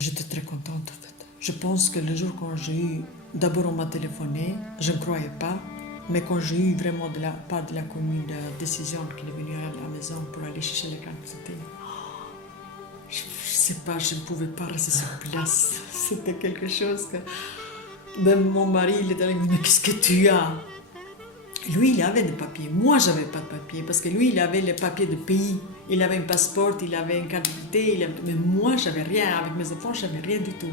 J'étais très contente en fait. Je pense que le jour quand j'ai eu, d'abord on m'a téléphoné, je ne croyais pas, mais quand j'ai eu vraiment de la part de la commune la décision qu'il est venu à la maison pour aller chercher les cartes d'identité, je sais pas, je ne pouvais pas rester sur place. C'était quelque chose que... Même mon mari, il était là, il me dit, mais qu'est-ce que tu as? Lui, il avait des papiers. Moi, j'avais pas de papiers parce que lui, il avait les papiers de pays. Il avait un passeport, il avait une carte d'identité, mais moi, j'avais rien. Avec mes enfants, j'avais rien du tout.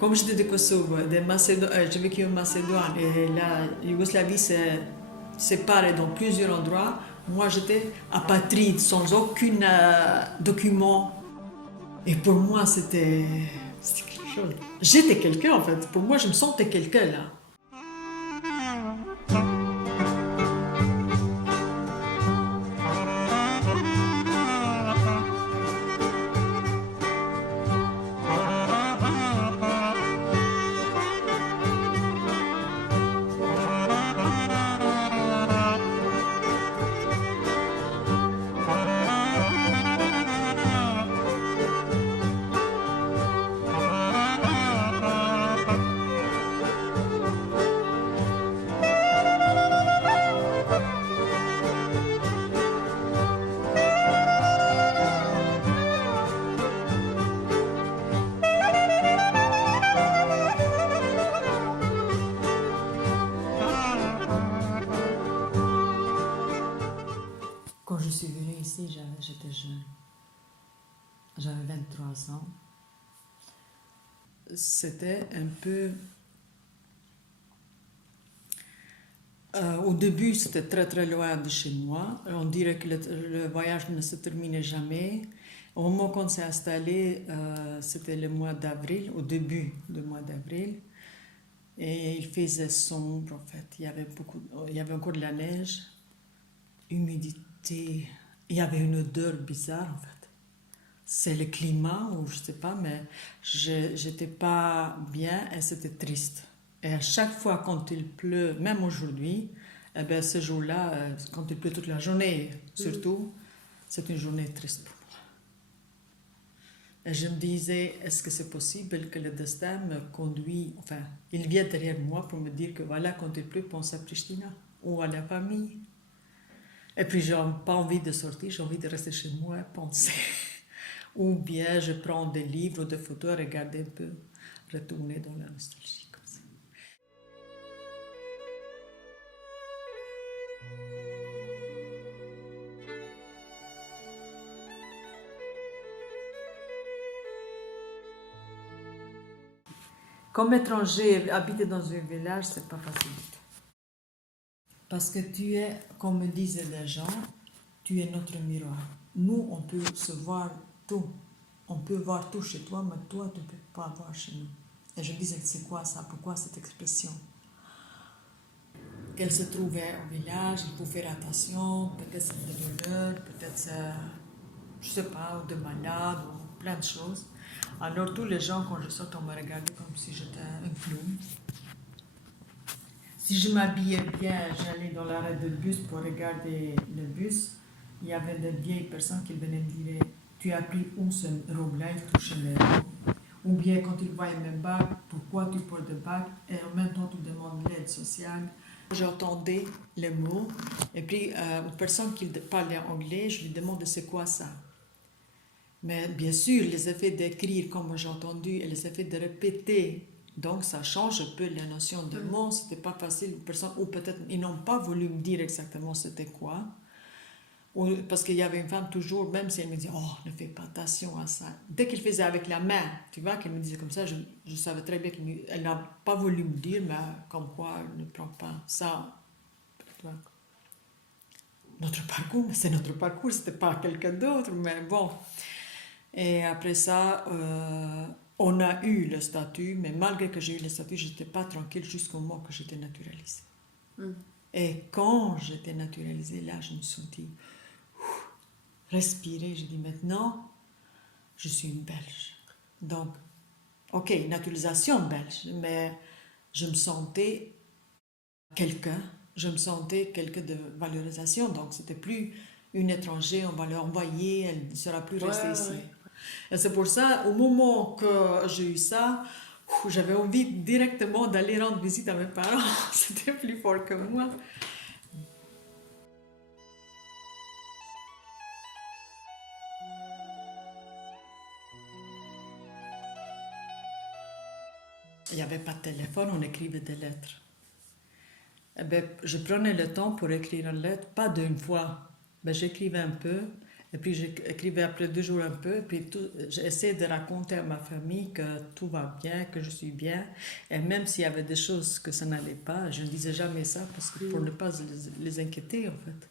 Comme j'étais de Kosovo, j'ai vécu en Macédoine et la Yougoslavie s'est séparée dans plusieurs endroits. Moi, j'étais apatride, sans aucun document. Et pour moi, c'était quelque chose. J'étais quelqu'un, en fait. Pour moi, je me sentais quelqu'un, là. Quand je suis venue ici, j'étais jeune. J'avais 23 ans. C'était un peu... au début, c'était très très loin de chez moi. On dirait que le voyage ne se terminait jamais. Au moment qu'on s'est installé, c'était le mois d'avril, au début du mois d'avril. Et il faisait sombre en fait. Il y avait encore de la neige, humidité. Il y avait une odeur bizarre en fait. C'est le climat ou je sais pas, mais j'étais pas bien et c'était triste. Et à chaque fois quand il pleut, même aujourd'hui, eh ben ce jour-là, quand il pleut toute la journée, surtout, c'est une journée triste pour moi. Et je me disais, est-ce que c'est possible que le destin me conduit, enfin, il vient derrière moi pour me dire que voilà, quand il pleut, pense à Pristina ou à la famille. Et puis, j'ai pas envie de sortir, j'ai envie de rester chez moi et penser. Ou bien je prends des livres ou des photos, regarder un peu, retourner dans la nostalgie comme ça. Comme étranger, habiter dans un village, c'est pas facile. Parce que tu es, comme me disaient les gens, tu es notre miroir. Nous, on peut se voir tout. On peut voir tout chez toi, mais toi, tu ne peux pas voir chez nous. Et je disais, c'est quoi ça? Pourquoi cette expression? Qu'elle se trouvait au village, il faut faire attention, peut-être c'est de douleur, peut-être c'est, je sais pas, de malade, ou plein de choses. Alors tous les gens, quand je sors, on me regardait comme si j'étais un clown. Si je m'habillais bien, j'allais dans l'arrêt de bus pour regarder le bus. Il y avait des vieilles personnes qui venaient me dire « Tu as pris où ce robe-là ?» Ils touchaient les robes. Ou bien quand ils voyaient mes bagues, « Pourquoi tu portes des bagues ?» Et en même temps, tu demandes l'aide sociale. J'entendais les mots. Et puis, une personne qui parlait anglais, je lui demandais « C'est quoi ça ?» Mais bien sûr, les effets d'écrire, comme j'ai entendu, et les effets de répéter, donc ça change un peu la notion de mots. C'était pas facile, personne, ou peut-être ils n'ont pas voulu me dire exactement c'était quoi. Ou, parce qu'il y avait une femme toujours, même si elle me disait, oh, ne fais pas attention à ça. Dès qu'il faisait avec la main, tu vois, qu'elle me disait comme ça, je savais très bien qu'elle n'a pas voulu me dire, mais comme quoi elle ne prend pas ça. Tu vois. Notre parcours, mais c'est notre parcours, c'était pas quelqu'un d'autre, mais bon. Et après ça, on a eu le statut, mais malgré que j'ai eu le statut, je n'étais pas tranquille jusqu'au moment que j'étais naturalisée. Et quand j'étais naturalisée, là, je me suis dit, respirer, je dis maintenant, je suis une Belge. Donc, ok, naturalisation belge, mais je me sentais quelqu'un, je me sentais quelqu'un de valorisation, donc c'était plus une étrangère, on va l'envoyer, elle ne sera plus restée ici. Et c'est pour ça, au moment que j'ai eu ça, j'avais envie directement d'aller rendre visite à mes parents, c'était plus fort que moi. Il n'y avait pas de téléphone, on écrivait des lettres. Eh ben, je prenais le temps pour écrire une lettre, pas d'une fois. Ben, j'écrivais un peu, et puis j'écrivais après 2 jours un peu, et puis j'essayais de raconter à ma famille que tout va bien, que je suis bien. Et même s'il y avait des choses que ça n'allait pas, je ne disais jamais ça parce que pour ne pas les inquiéter en fait.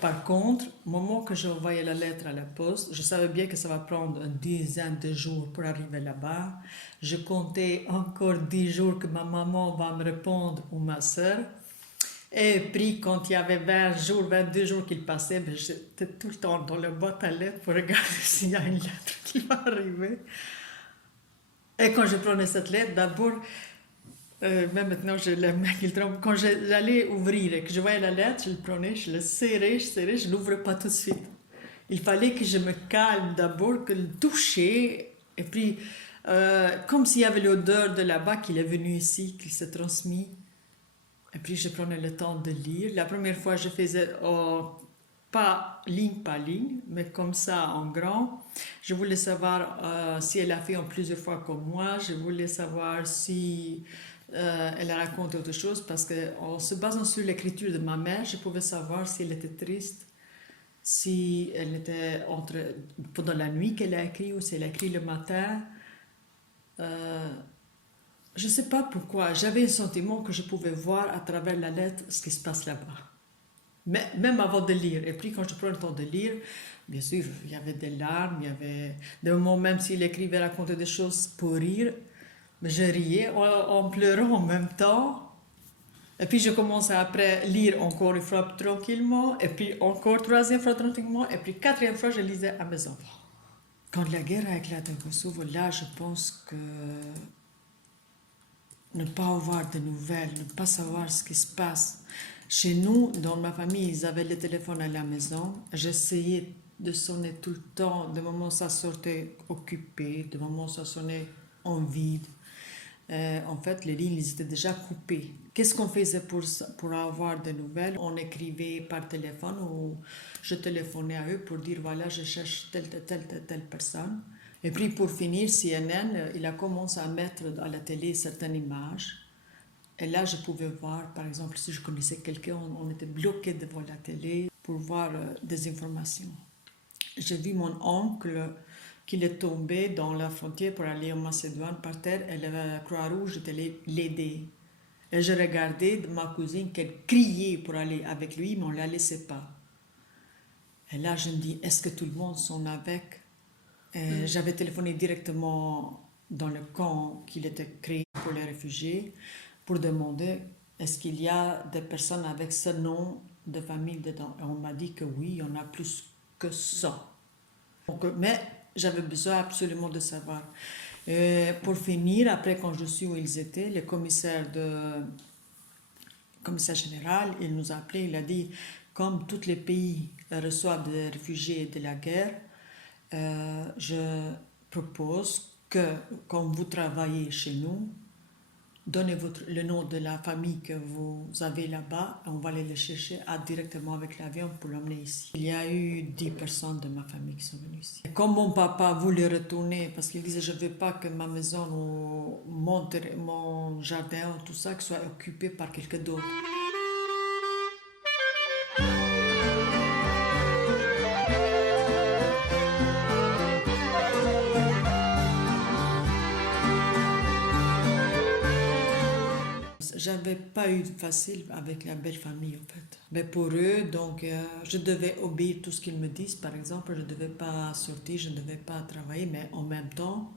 Par contre, au moment que j'envoyais la lettre à la poste, je savais bien que ça va prendre une dizaine de jours pour arriver là-bas. Je comptais encore 10 jours que ma maman va me répondre ou ma soeur. Et puis, quand il y avait 20 jours, 22 jours qu'il passait, ben, j'étais tout le temps dans la boîte à lettres pour regarder s'il y a une lettre qui va arriver. Et quand je prenais cette lettre, d'abord, même maintenant, j'ai la main qui tremble. Quand j'allais ouvrir et que je voyais la lettre, je le prenais, je le serrais, je ne l'ouvrais pas tout de suite. Il fallait que je me calme d'abord, que le toucher, et puis, comme s'il y avait l'odeur de là-bas qu'il est venu ici, qu'il s'est transmis. Et puis, je prenais le temps de lire. La première fois, je faisais pas ligne par ligne, mais comme ça, en grand. Je voulais savoir si elle a fait en plusieurs fois comme moi. Je voulais savoir si elle a raconté autre chose, parce qu'en se basant sur l'écriture de ma mère, je pouvais savoir si elle était triste, si elle était pendant la nuit qu'elle a écrit ou si elle a écrit le matin. Je ne sais pas pourquoi. J'avais un sentiment que je pouvais voir à travers la lettre ce qui se passe là-bas. Mais, même avant de lire. Et puis quand je prends le temps de lire, bien sûr, il y avait des larmes, il y avait des moments, même s'il écrivait, racontait des choses pour rire, mais je riais en pleurant en même temps. Et puis je commençais après lire encore une fois tranquillement, et puis encore troisième fois tranquillement, et puis quatrième fois je lisais à mes enfants. Quand la guerre a éclaté au Kosovo, là je pense que ne pas avoir de nouvelles, ne pas savoir ce qui se passe. Chez nous, dans ma famille, ils avaient le téléphone à la maison. J'essayais de sonner tout le temps. De moments, ça sortait occupé, de moments, ça sonnait en vide. En fait, les lignes ils étaient déjà coupées. Qu'est-ce qu'on faisait pour avoir des nouvelles? On écrivait par téléphone ou je téléphonais à eux pour dire voilà, je cherche telle personne. Et puis pour finir, CNN, il a commencé à mettre à la télé certaines images. Et là, je pouvais voir, par exemple, si je connaissais quelqu'un, on était bloqué devant la télé pour voir des informations. J'ai vu mon oncle qu'il est tombé dans la frontière pour aller en Macédoine par terre et la Croix-Rouge était l'aider. Et je regardais ma cousine qu'elle criait pour aller avec lui, mais on ne la laissait pas. Et là, je me dis, est-ce que tout le monde s'en avec? J'avais téléphoné directement dans le camp qu'il était créé pour les réfugiés pour demander est-ce qu'il y a des personnes avec ce nom de famille dedans. Et on m'a dit que oui, il y en a plus que ça. Donc, mais j'avais besoin absolument de savoir. Et pour finir, après quand je suis où ils étaient, le commissaire général, il nous a appelé, il a dit, comme tous les pays reçoivent des réfugiés de la guerre, je propose que, quand vous travaillez chez nous, donnez le nom de la famille que vous avez là-bas, et on va aller le chercher directement avec l'avion pour l'emmener ici. Il y a eu 10 personnes de ma famille qui sont venues ici. Et comme mon papa voulait retourner, parce qu'il disait je ne veux pas que ma maison ou mon jardin, tout ça, soit occupé par quelqu'un d'autre. J'avais pas eu facile avec la belle famille en fait. Mais pour eux, donc, je devais obéir tout ce qu'ils me disent. Par exemple, je ne devais pas sortir, je ne devais pas travailler, mais en même temps,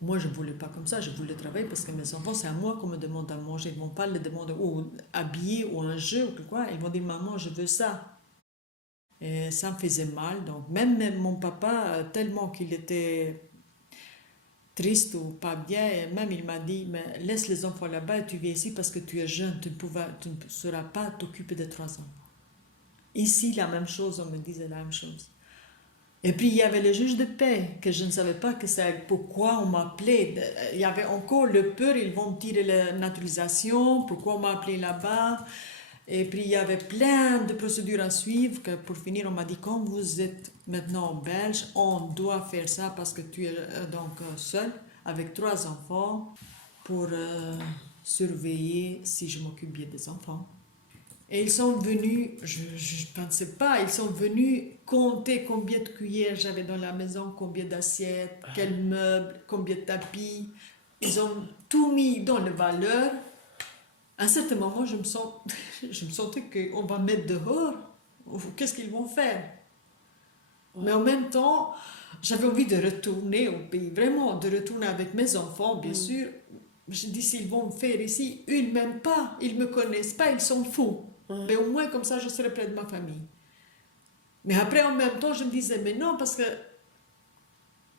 moi je ne voulais pas comme ça. Je voulais travailler parce que mes enfants, c'est à moi qu'on me demande à manger. Ils ne vont pas le demander ou habiller ou un jeu ou quoi. Ils vont dire maman, je veux ça. Et ça me faisait mal. Donc, même mon papa, tellement qu'il était triste ou pas bien, et même il m'a dit, mais laisse les enfants là-bas et tu viens ici parce que tu es jeune, tu ne sauras pas t'occuper de 3 enfants. Ici, la même chose, on me disait la même chose. Et puis il y avait le juge de paix, que je ne savais pas que c'est pourquoi on m'appelait. Il y avait encore le peur, ils vont me tirer la naturalisation, pourquoi on m'a appelé là-bas. Et puis il y avait plein de procédures à suivre, que pour finir on m'a dit, quand vous êtes maintenant belge, on doit faire ça parce que tu es donc seul, avec 3 enfants, pour surveiller si je m'occupe bien des enfants. Et ils sont venus, je ne pensais pas, ils sont venus compter combien de cuillères j'avais dans la maison, combien d'assiettes, quels meubles, combien de tapis. Ils ont tout mis dans les valeurs. À un certain moment, je me sentais qu'on va me mettre dehors. Qu'est-ce qu'ils vont faire? Mais en même temps, j'avais envie de retourner au pays, vraiment, de retourner avec mes enfants, bien sûr. Je dis, s'ils vont me faire ici, ils ne m'aiment pas, ils ne me connaissent pas, ils sont fous. Mais au moins, comme ça, je serai près de ma famille. Mais après, en même temps, je me disais, mais non, parce que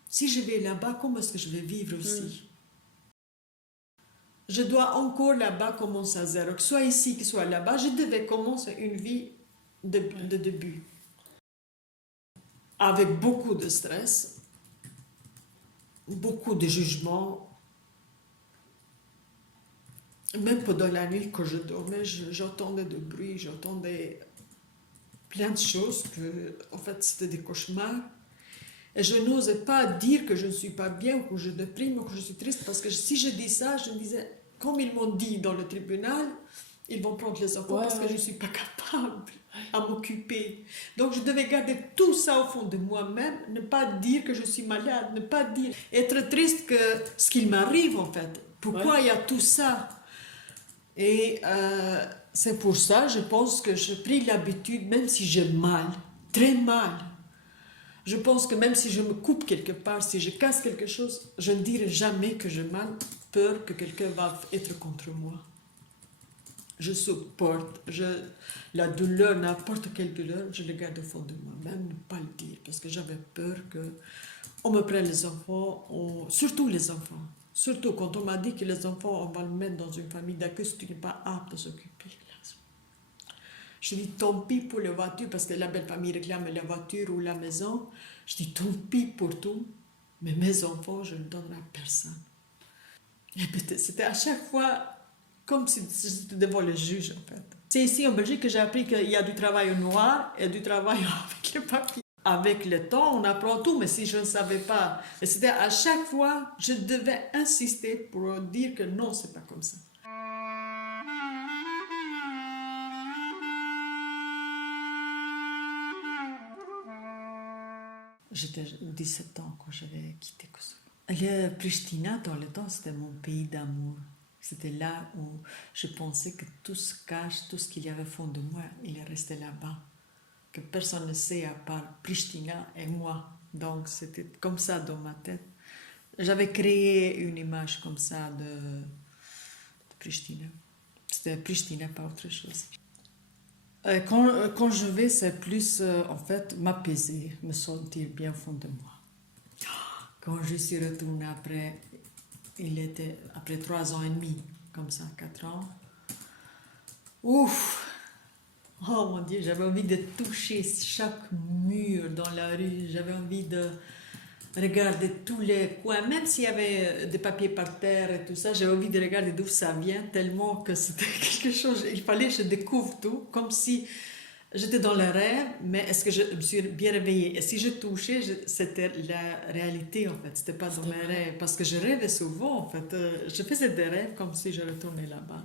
si je vais là-bas, comment est-ce que je vais vivre aussi? Je dois encore là-bas commencer à zéro. Que ce soit ici, que ce soit là-bas, je devais commencer une vie de début. Avec beaucoup de stress, beaucoup de jugement. Même pendant la nuit, quand je dormais, j'entendais de bruit, j'entendais plein de choses que, en fait, c'était des cauchemars. Et je n'osais pas dire que je ne suis pas bien, ou que je déprime, ou que je suis triste, parce que si je dis ça, je me disais, comme ils m'ont dit dans le tribunal, ils vont prendre les enfants parce que je ne suis pas capable à m'occuper. Donc je devais garder tout ça au fond de moi-même, ne pas dire que je suis malade, ne pas dire, être triste que ce qu'il m'arrive en fait. Pourquoi il y a tout ça? Et c'est pour ça, je pense que j'ai pris l'habitude, même si j'ai mal, très mal, je pense que même si je me coupe quelque part, si je casse quelque chose, je ne dirai jamais que j'ai mal, peur que quelqu'un va être contre moi. Je supporte, la douleur, n'importe quelle douleur, je le garde au fond de moi, même ne pas le dire, parce que j'avais peur qu'on me prenne les enfants, surtout les enfants. Surtout quand on m'a dit que les enfants, on va le mettre dans une famille d'accueil si tu n'es pas apte à s'occuper. Je dis tant pis pour les voitures, parce que la belle famille réclame la voiture ou la maison. Je dis tant pis pour tout, mais mes enfants, je ne donnerai à personne. Et c'était à chaque fois comme si c'était devant le juge, en fait. C'est ici en Belgique que j'ai appris qu'il y a du travail au noir et du travail avec le papier. Avec le temps, on apprend tout, mais si je ne savais pas, et c'était à chaque fois, je devais insister pour dire que non, c'est pas comme ça. J'étais 17 ans quand j'avais quitté Kosovo. Le Pristina, dans le temps, c'était mon pays d'amour. C'était là où je pensais que tout se cache, tout ce qu'il y avait au fond de moi, il est resté là-bas. Que personne ne sait à part Pristina et moi. Donc c'était comme ça dans ma tête. J'avais créé une image comme ça de Pristina. C'était Pristina, pas autre chose. Quand je vais, c'est plus en fait m'apaiser, me sentir bien au fond de moi. Quand je suis retournée après, il était après 3 ans et demi, comme ça, 4 ans. Ouf! Oh mon Dieu, j'avais envie de toucher chaque mur dans la rue. J'avais envie de regarder tous les coins, même s'il y avait des papiers par terre et tout ça, j'avais envie de regarder d'où ça vient, tellement que c'était quelque chose, il fallait que je découvre tout, comme si j'étais dans le rêve, mais est-ce que je me suis bien réveillée? Et si je touchais, c'était la réalité en fait, c'était pas dans C'était mes vrai. rêves, parce que je rêvais souvent en fait, je faisais des rêves comme si je retournais là-bas.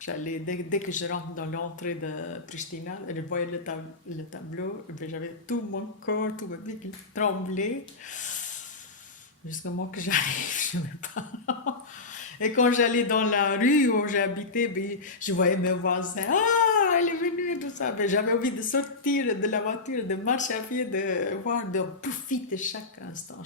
J'allais, dès que je rentre dans l'entrée de Pristina, et je voyais le tableau, et puis j'avais tout mon corps, tout mon vie qui tremblait. Jusqu'au moment que j'arrive chez mes parents. Et quand j'allais dans la rue où j'habitais, ben, je voyais mes voisins. Ah, elle est venue et tout ça. Ben, j'avais envie de sortir de la voiture, de marcher à pied, de voir, de profiter chaque instant.